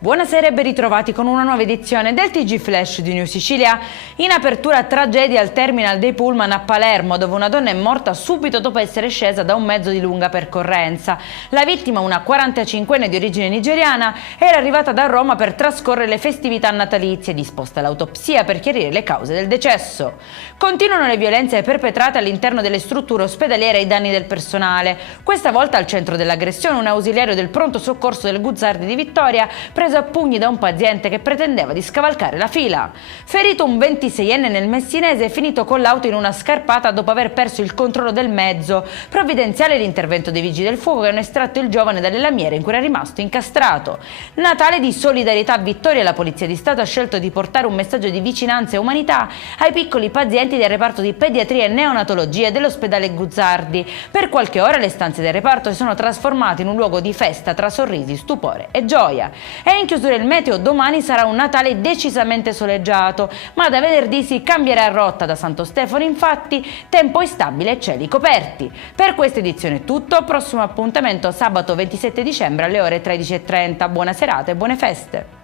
Buonasera e ben ritrovati con una nuova edizione del TG Flash di New Sicilia. In apertura, tragedia al terminal dei pullman a Palermo, dove una donna è morta subito dopo essere scesa da un mezzo di lunga percorrenza. La vittima, una 45enne di origine nigeriana, era arrivata da Roma per trascorrere le festività natalizie, disposta l'autopsia per chiarire le cause del decesso. Continuano le violenze perpetrate all'interno delle strutture ospedaliere ai danni del personale. Questa volta al centro dell'aggressione un ausiliario del pronto soccorso del Guzzardi di Vittoria, preso a pugni da un paziente che pretendeva di scavalcare la fila. Ferito un 26enne nel Messinese, è finito con l'auto in una scarpata dopo aver perso il controllo del mezzo. Provvidenziale l'intervento dei vigili del fuoco che hanno estratto il giovane dalle lamiere in cui era rimasto incastrato. Natale di solidarietà a Vittoria, la Polizia di Stato ha scelto di portare un messaggio di vicinanza e umanità ai piccoli pazienti del reparto di pediatria e neonatologia dell'ospedale Guzzardi. Per qualche ora le stanze del reparto si sono trasformate in un luogo di festa tra sorrisi, stupore e gioia. E in chiusura il meteo, domani sarà un Natale decisamente soleggiato, ma da venerdì si cambierà rotta da Santo Stefano, infatti tempo instabile e cieli coperti. Per questa edizione è tutto, prossimo appuntamento sabato 27 dicembre alle ore 13:30. Buona serata e buone feste!